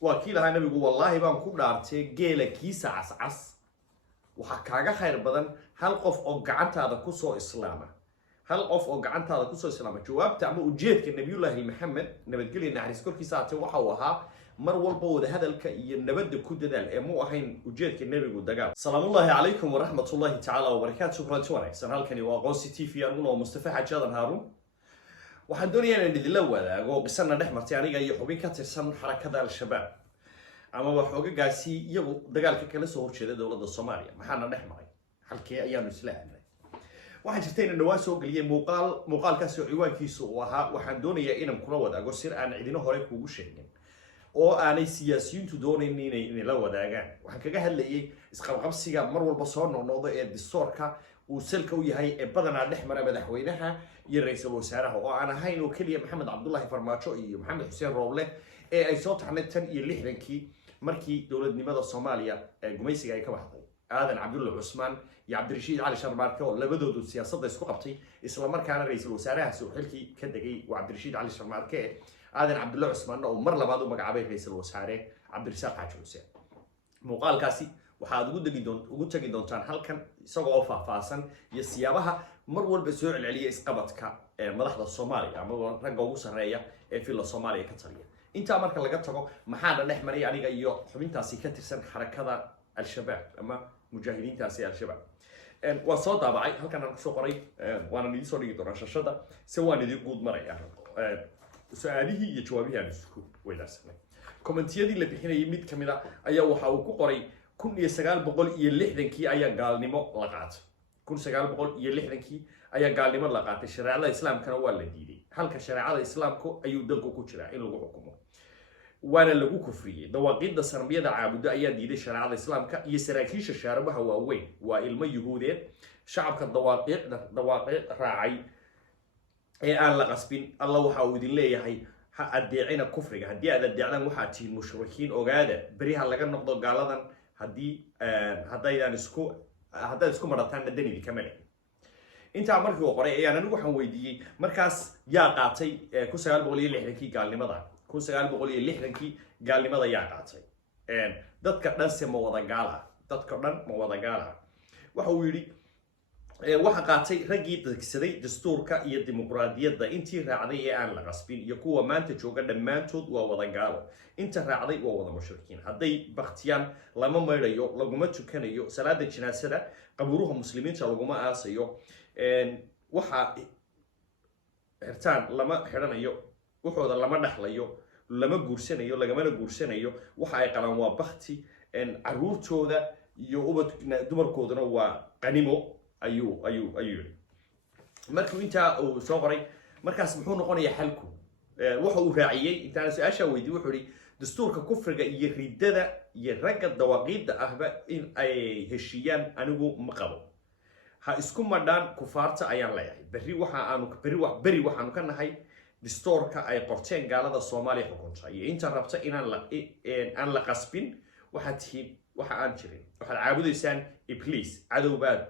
wakiilaha nabigu wallahi baan ku dhaartay geela kiisa cascas waxa kaaga khayr badan hal qof oo gacantaada ku soo islaama jawaabta ama ujeedka nabiyullaahi maxamed nabadgelyo naxariis korkiisa aatay waxa uu ahaa mar walba wada hadalka iyo nabadda ku dadaal ee mu ahayn ujeedka nabigu dagaal. salaamullaahi calaykum waraxmatullaahi tacaala wabarakaatuh. kulanti wanaagsan, halkani waa Aqoonsi TV aniguna oo Mustafa Xaaji Aadan Haaruun. waxaan doonayaa inaan idinla wadaago qisana dhex martay aniga iyo xubin ka tirsan xarakada al-shabaab ama waxoogagaasi iyagu dagaalka kala soo horjeeda dowladda Soomaaliya. maxaana dhex maray halkee ayaanu isla hadlay. waxaan jirtay inaan dhawaan soo geliyay muuqaalkaasi oo ciwaankiisu uu ahaa waxaan doonayaa inaan kula wadaago sir aan cidina hore kuugu sheegin oo aanay siyaasiyiintu doonaynin inay la wadaagaan. waxaan kaga hadlayay isqabqabsiga mar walba soo noqnoqda ee dastuurka uu salka u yahay ee badanaa dhex mara madaxweynaha iyo ra'iisul wasaaraha oo aan ahayn oo kaliya Maxamed Cabdullaahi Farmaajo iyo Maxamed Xuseen Rooble ee ay soo taxnay tan iyo 60kii markii dowladnimada Soomaaliya ee gumaysiga ay ka baxday. aadan cabdulla cusmaan iyo cabdirashiid cali sharmaarke oo labadoodu siyaasadda isku qabtay isla markaana ra'iisul wasaarahaasi uu xilkii ka degay waa cabdirashiid cali sharmaarke. aadan cabdulla cusmaan oo mar labaad u magacaabay ra'iisul wasaare cabdirasaaq xaaji xuseen. muuqaalkaasi waxaad ugu tagi doontaan halkan isagoo oo faahfaahsan iyo siyaabaha mar walba soo celceliya isqabadka ee madaxda Soomaaliya ama ragga ugu sarreeya ee filla Soomaaliya ka taliya. intaa marka laga tago maxaana dhex maray aniga iyo xubintaasi ka tirsan xarakada al-shabaab ama mujaahidiintaasi al-shabaab. waan soo daabacay halkan aan kusoo qoray waana idin soo dhigi doonaa shashada si waan idin guud maraya su'aalihii iyo jawaabihii aan isku weydaarsanay. commentiyadii la bixinayay mid ka mid ah ayaa waxa uu ku qoray 1960kii ayaa gaalnimo la qaatay. 1960kii ayaa gaalnimo la qaatay. shariicada islaamkana waa la diiday. halka shariicada islaamku ayuu dalku ku jiraa in lagu xukumo waana lagu kufriyay. dawaaqidda sarmiyada caabudo ayaa diiday shariicada islaamka iyo saraakiisha shaarabaha waaweyn waa ilmo yuhuudeed. shacabka dawaaqiiq raacay ee aan la qasbin alla waxa uu idin leeyahay ha adeecina kufriga. haddii aad adeecdaan waxaad tihiin mushrikiin. ogaada beriha laga noqdo gaaladan haddaad isku marataan danidi kama leh. intaa markii uu qoray ayaan anigu waxaan weydiiyey markaas yaa qaatay 1960kii gaalnimada. 1960kii gaalnimada yaa qaatay. dadka dhan se ma wada gaal ah. dadka dhan ma wada gaal ah. waxa uu yidhi waxa qaatay raggii degsaday dastuurka iyo dimuqraadiyadda intii raacday ee aan la qasbin iyo kuwa maanta jooga dhammaantood waa wada gaalo. inta raacday waa wada mushrikiin. hadday baktiyaan lama maydhayo, laguma tukanayo. salaada jinaasada qabuuraha muslimiinta laguma aasayo. waxa xirtaan lama xidhanayo. waxooda lama dhaxlayo, lama guursanayo, lagamana guursanayo. waxa ay qalaan waa bakti. caruurtooda iyo dumarkoodana waa qanimo ayuu yidhi. markuu intaa uu soo qoray markaas muxuu noqonayaa xalku. waxa uu raaciyey intaan su-aasha weydiiyey wuxuu yidhi dastuurka kufriga iyo riddada iyo ragga dawaaqiidda ahba in ay heshiiyaan anigu ma qabo. ha isku madhaan kufaarta ayaan leeyahay. beri waxaanu ka nahay dastuurka ay qorteen gaalada Soomaaliya xukunta iyo inta rabta inaan la qasbin. waxaad tihiin waxa aan jirin. waxaad caabudaysaan ibliis. cadowbaad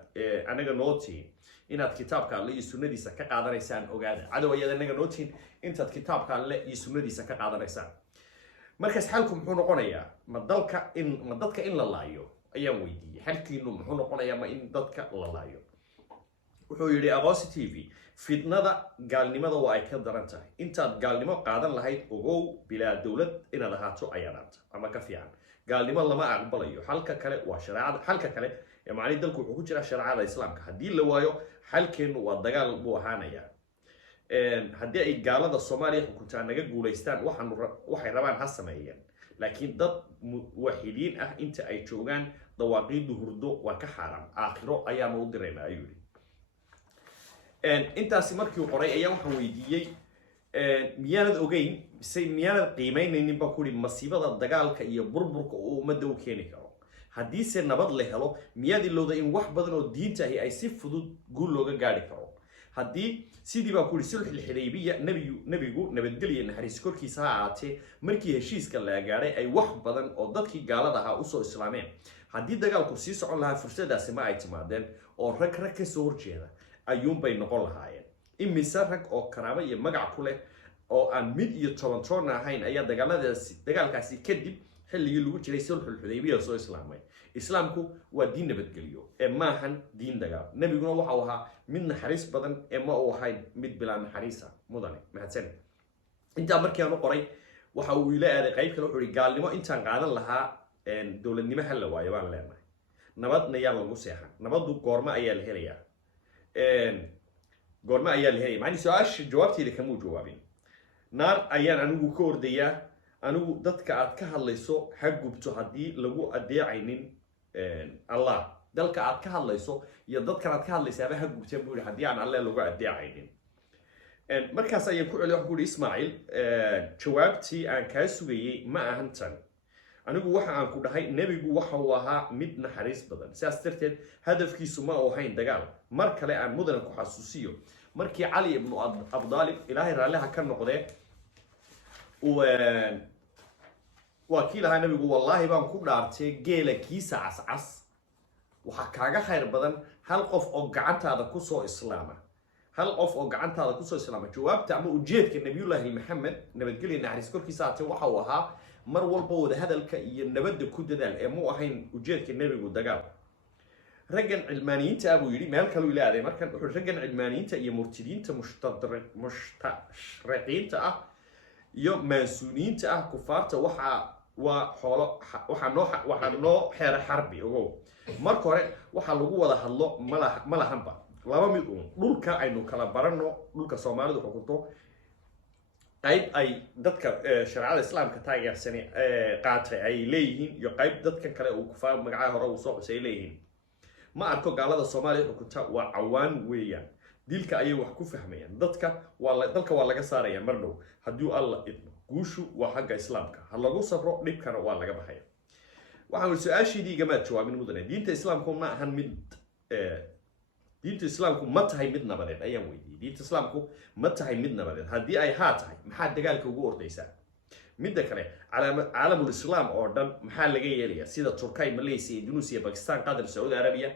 anaga noo tihiin inaad kitaabka alle iyo sunnadiisa ka qaadanaysaan. ogaada cadow ayaad anaga noo tihiin intaad kitaabka alle iyo sunnadiisa ka qaadanaysaan. markaas xalku muxuu noqonayaa? ma dadka in la laayo ayaan weydiiyey. xalkiinu muxuu noqonayaa ma in dadka la laayo? wuxuu yidhi Aqoonsi TV fitnada gaalnimada waa ay ka daran tahay. intaad gaalnimo qaadan lahayd ogow bilaa dowlad inaad ahaato ayaa dhaanta ama ka fiican. gaalnimo lama aqbalayo. halka kale waa shariicada. halka kale ee macni dalku wuxuu ku jiraa shariicada islaamka. haddii la waayo xalkeenu waa dagaal buu ahaanayaa. haddii ay gaalada Soomaaliya xukuntaan naga guuleystaan waxay rabaan ha sameeyeen. laakiin dad waxidiin ah inta ay joogaan dawaaqiiddu hurdo waa ka xaaraam. aakhiro ayaanu u diraynaa ayuu yidhi. intaasi markii uu qoray ayaa waxaan weydiiyey miyaanad ogeyn mise miyaanad qiimeynaynin baa ku yidhi masiibada dagaalka iyo burburka uu ummadda u keeni karo. haddiise nabad la helo miyaad ilowda in wax badan oo diinta ahi ay si fudud guul looga gaari karo. haddii sidii baa ku yidhi sulxul xudaybiya nebigu nabadgelyo naxariis korkiisa ha ahaatee markii heshiiska la gaadhay ay wax badan oo dadkii gaalada ahaa usoo islaameen. haddii dagaalku sii socon lahaa fursadaasi ma ay timaadeen oo rag ka soo horjeeda ayuunbay noqon lahaayeen. imise rag oo karaamo iyo magac ku leh oo aan mid iyo toban toonna ahayn ayaa dagaalkaasi kadib xilligii lagu jiray sulxul xudaybiya soo islaamay. islaamku waa diin nabadgelyo ee maahan diin dagaal. nabiguna waxa uu ahaa mid naxariis badan ee ma uu ahayn mid bilaa naxariisa. mudane mahadsan. intaa markii aan u qoray waxa uu ila aaday qayb kale wuxuu yidhi gaalnimo intaan qaadan lahaa dowladnimo hal la waayo baan leenahay. nabadna yaa lagu seexan. nabadu goorma ayaa la helayaa? goorma ayaa la helayaa? macni su-aasha jawaabteeda kamuu jawaabin. naar ayaan anigu ka ordayaa. anigu dadka aad ka hadlayso ha gubto haddii lagu adeecaynin allah. dalka aad ka hadlayso iyo dadkan aad ka hadlaysaaba ha gubteen buu yidhi haddii aan alle lagu adeecaynin. markaas ayaan ku celiya waxaan ku yidhi ismaaciil jawaabtii aan kaa sugayey ma ahan tan. anigu waxa aan ku dhahay nebigu waxa uu ahaa mid naxariis badan, sidaas darteed hadafkiisu ma uu ahayn dagaal. mar kale aan mudane ku xasuusiyo markii cali ibnu abudaalib ilaahay raalliha ka noqdee waa kii lahaa nebigu wallaahi baan ku dhaartay geela kiisa cascas waxaa kaaga khayr badan hal qof oo gacantaada kusoo islaama. hal qof oo gacantaada kusoo islaama. jawaabta ama ujeedka nabiyullaahi maxamed nabadgelya naxariis korkiisa haatee waxa uu ahaa mar walba wada hadalka iyo nabadda ku dadaal ee mu ahayn ujeedka nebigu dagaal. raggan cilmaaniyiinta ah buu yidhi meel kaluu ila aaday markan wuxuu raggan cilmaaniyiinta iyo murtidiinta mustashriqiinta ah iyo maasuuniyiinta ah kufaarta waxaa noo xeera xarbi ogow. marka hore waxaa lagu wada hadlo ma lahanba laba mid uun. dhulka aynu kala baranno dhulka soomaalidu xukunto qayb ay dadka shareecada islaamka taageersani qaatay ay leeyihiin iyo qayb dadkan kale uu kufaar magacaha hore uu soo xusay ay leeyihiin. ma arko gaalada soomaaliya xukunta waa cawaan weeyaan. dilka ayay wax ku fahmayaan. dalka waa laga saaraya mar dhow haddii alla idmo. guushu waa xagga islaamka ha lagu sabro dhibkana waa laga baxaya. waxaan su-aashiidii igamaad jawaabin mudane. diinta islaamku ma ahan mid diinta islaamku ma tahay mid nabadeed ayaan weydiiyey. diinta islaamku ma tahay mid nabadeed? haddii ay haa tahay maxaa dagaalka ugu ordaysaa? midda kale caalamul islaam oo dhan maxaa laga yeelayaa sida turkay, malaysia, indonesia, bakistan, qatar, sacuudi arabiya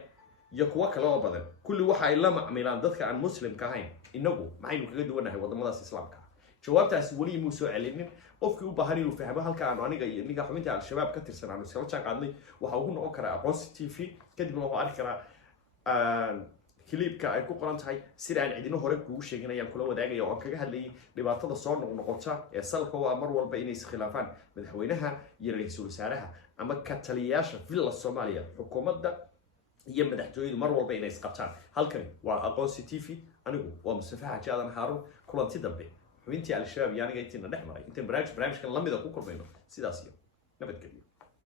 iyo kuwo kale oo badan? kulli waxa ay la macmilaan dadka aan muslimka ahayn. inagu maxaynu kaga duwanahay wadamadaas islaamka? jawaabtaasi weli muu soo celinin. qofkii u baahan inuu fahmo halka aanu aniga iyo ninka xubinta al-shabaab ka tirsan aanu iskala jaan qaadnay waxa uu noqon karaa aqoonsi tv. kadibna wuxuu arki karaa كليبك أي كوكران تاي سير عن عدنا هرب كوش يجينا يوم كل واحد يجي يوم كجه هاللي لبعض الصور نقطة يصل هو أمر والبينيس خلافان من حوينها يري سول سعرها أما كتلياش في الصومالية حكومة ده يم تحتوي مر والبينيس قطعان هالكري وأقول سيتيفي أنا ومستفاح جادا هارون كل أنت دبي وأنتي على الشباب يعني جايتين نحمر أنت برامج كان لم يذكر بينه سيداسية نبت كبير.